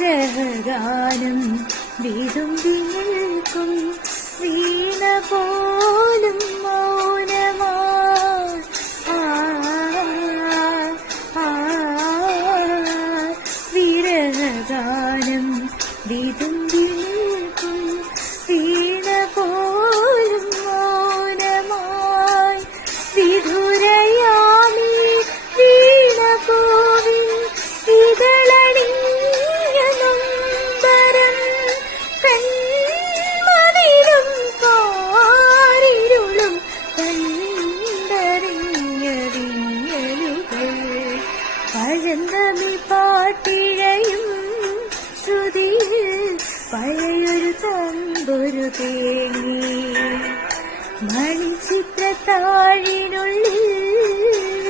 വിരഹഗാനം വിതുമ്പി നിൽക്കും വീണ പോലും മൗനമാ വിരഹഗാനം വിതുമ്പി നിൽക്കും വീണ പോലും മൗനമായി വിധുരയാമി വീണ പൂവിൻ ഇതളണിഞ്ഞ നൊമ്പരം കൺമതിലും കാരിരുളും കണ്ടറിഞ്ഞ വിങ്ങലുകൾ പഴന്തമി പാട്ടിഴയും ശ്രുതിയിൽ പഴയൊരു തമ്പൊരു തേങ്ങി മണിച്ചിത്രത്താഴിനുള്ളിൽ